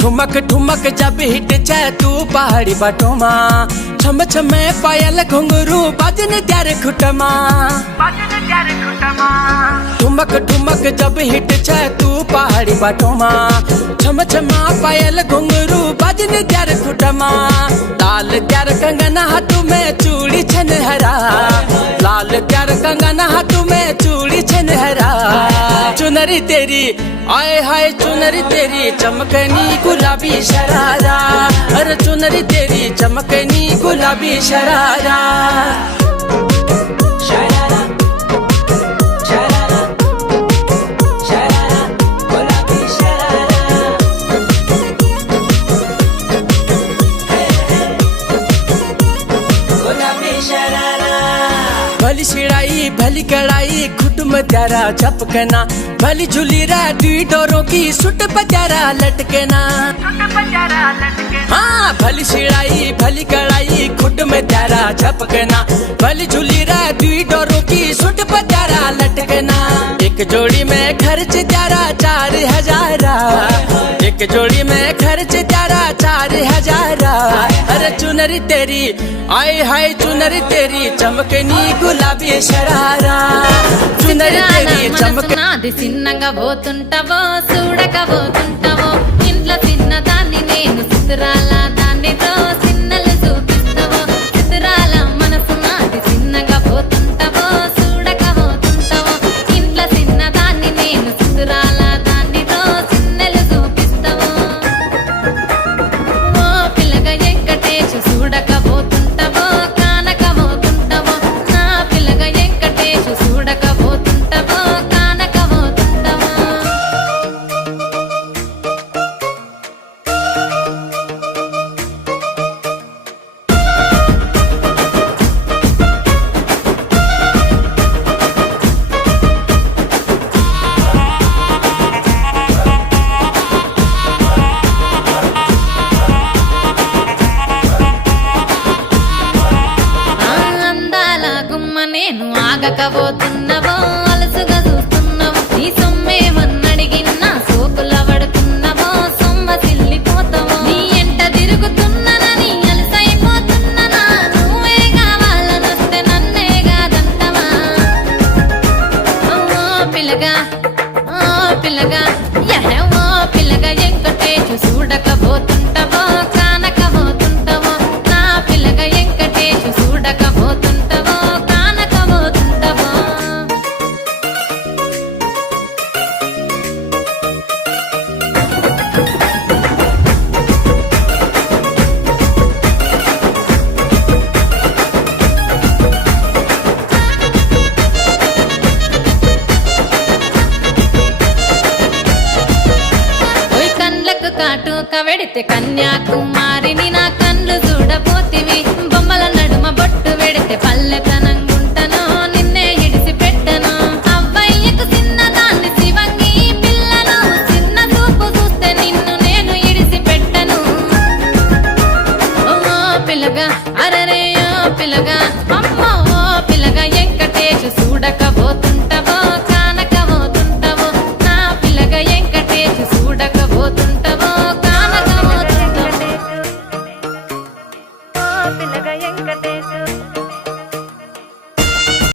ठुमक ठुमक जब हिट छे तू पहाड़ी बटोमा छम छमे पायल घुंघरू बाजन त्यार खुटमा ठुमक ठुमक जब हिट छे तू पहाड़ी बटोमा छम छमा पायल घुंघरू बाजन त्यार खुटमा लाल त्यार कंगना हाथ में चूड़ी छनहरा लाल त्यार कंगना हाथ में चूड़ी छनहरा चुनरी तेरी आए हाय चुनरी तेरी चमकनी गुलाबी शरारा अरे चुनरी तेरी चमकनी गुलाबी शरारा भली शिड़ाई भली कड़ाई खुट में त्यारा झपकना भली झूली डी डोरों की सुट पचारा लटकना हाँ भली शिड़ाई भली कड़ाई खुट में त्यारा झपकना भली झूली डी डोरों की सुट पचारा लटकना एक जोड़ी में खर्च त्यारा 4,000 एक जोड़ी में खर्च त्यारा 4,000 अरे चुनरी तेरी आए हाय चुनरी तेरी चमकनी गुलाबी शरारा चुनरी तेरी చమకనాది చిన్నగా పోతుంటావో చూడకపోతుంటావో ఇంట్లో చిన్న దాన్ని నేను చిత్రాల దాన్నితో చిన్నలు చూపిస్తావో చిత్రాల మనసు నాది చిన్నగా పోతుంటావో చూడకపోతుంటావో ఇంట్లో చిన్న దాన్ని నేను చిత్రాల దాన్నితో చిన్నలు చూపిస్తావో ఓ పిల్లగా వెంకటేశు చూడకపోతుంటావో కానకపోతుంటావో నా పిల్లగా వెంకటేశు చూడకపోతుంటావో కానకపోతుంటావో అందాల గుమ్మ నేను ఆగకపోతున్నావో అలసుగా చూస్తున్నావో నీ సొమ్మేమన్నడిగిన్నా సోకుల పడుతున్నావో సొమ్మ సిల్లిపోతావో నీ ఎంట తిరుగుతున్నానని అలసైపోతున్నానా నువ్వే కావాలనొస్తే నన్నే కాదంటవా ఓ పిల్లగా ఓ పిల్లగా యహే ఓ పిల్లగా వెంకటేశు చూడకపోతుంటావో కానకపోతుంటావో నా పిల్లగా వెంకటేశు చూడకపోతుంటావో కానకపోతుంటావో ఓయ్ కండ్లకు కాటుక వెడితే కన్యాకుమారిని నా కండ్లు చూడపోతివి బొమ్మల నడుమ బొట్టు వెడితే పల్లెతనంగుంటను నిన్నే ఇడిసి పెట్టను అవ్వయ్యకు చిన్నదాన్ని శివంగి పిల్లను చిన్న చూపు చూస్తే నిన్ను నేను ఇడిసి పెట్టను ఓ పిల్లగా అరరే ఓ పిల్లగా అమ్మో ఓ పిల్లగా వెంకటేశు చూడకపోతుంటావో కానకపోతుంటావో నా పిల్లగా వెంకటేశు చూడకపోతుంటావో కానకపోతుంటావో